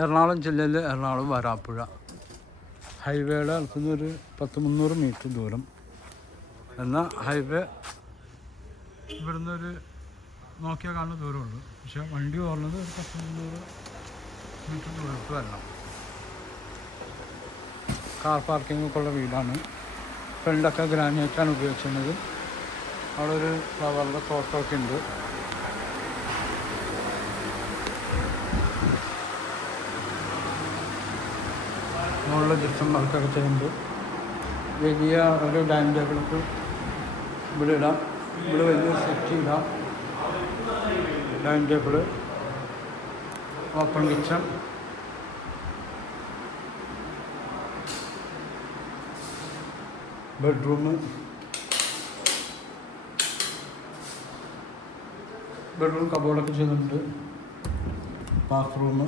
എറണാകുളം ജില്ലയിൽ എറണാകുളം വരാപ്പുഴ ഹൈവേയുടെ അടുത്തുനിന്ന് ഒരു 100-300 മീറ്റർ ദൂരം. എന്നാൽ ഹൈവേ ഇവിടുന്ന് ഒരു നോക്കിയാൽ കാണുന്ന ദൂരമുള്ളൂ. പക്ഷേ വണ്ടി ഓടുന്നത് ഒരു 100-300 മീറ്റർ ദൂരത്ത് വരണം. കാർ പാർക്കിങ്ങൊക്കെ ഉള്ള വീടാണ്. ഫ്രണ്ടൊക്കെ ഗ്രാനൈറ്റാണ് ഉപയോഗിച്ചിരുന്നത്. അവിടെ ഒരു ഫ്ലവറിൻ്റെ തോട്ടമൊക്കെ ഉണ്ട്. മുകളിൽ ജിപ്സം വർക്കൊക്കെ ചെയ്യുന്നുണ്ട്. വലിയ ഒരു ഡൈനിങ് ടേബിളൊക്കെ ഇവിടെ ഇടാം. ഇവിടെ വലിയ സെറ്റ് ഇടാം. Dining table, open kitchen, bedroom, കബോർഡൊക്കെ ചെയ്തിട്ടുണ്ട്. ബാത്റൂം,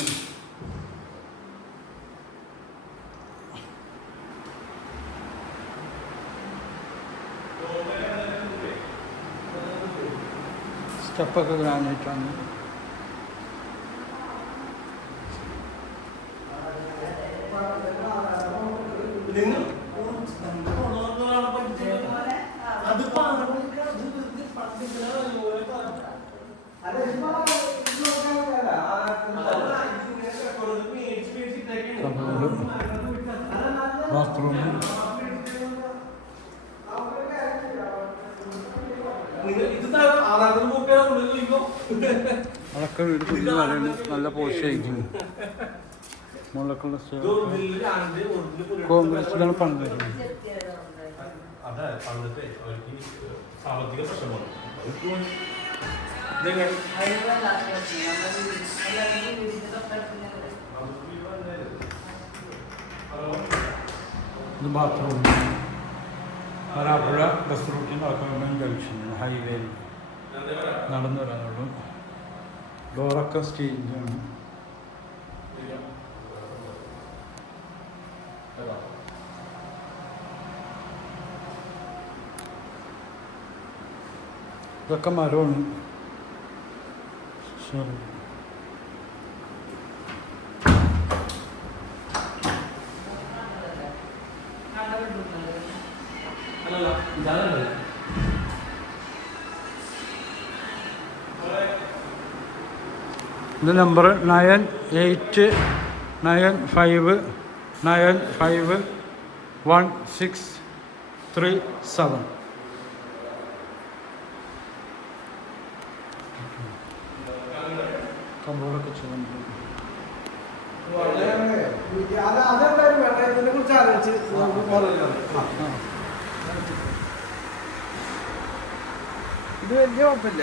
സ്റ്റെപ്പൊക്കെ ഗ്രാനൈറ്റാണ്. ബാത്റൂം, അതൊക്കെ വീട് പുതിയ വരെയാണ്. നല്ല പോഷായിരിക്കും. മുകളിലൊക്കെയുള്ള കോൺഗ്രസിലാണ് പണ്ട് വരുന്നത്. ഇത് ബാത്റൂം. വരാപ്പുഴ ബസ് റൂട്ടിൻ്റെ അക്കോമഡേഷൻ ജംഗ്ഷനാണ്. ഹൈവേയിൽ നടന്നു വരാനുള്ളൂ. ഡോറൊക്കെ സ്റ്റീലിൻ്റെയാണ്. ഇതൊക്കെ മരമാണ്. ശരി, ഇത് നമ്പർ 9895951637. കമ്പോളൊക്കെ ചെയ്യുന്നുണ്ട്. ഇത് വലിയ കുഴപ്പമില്ല.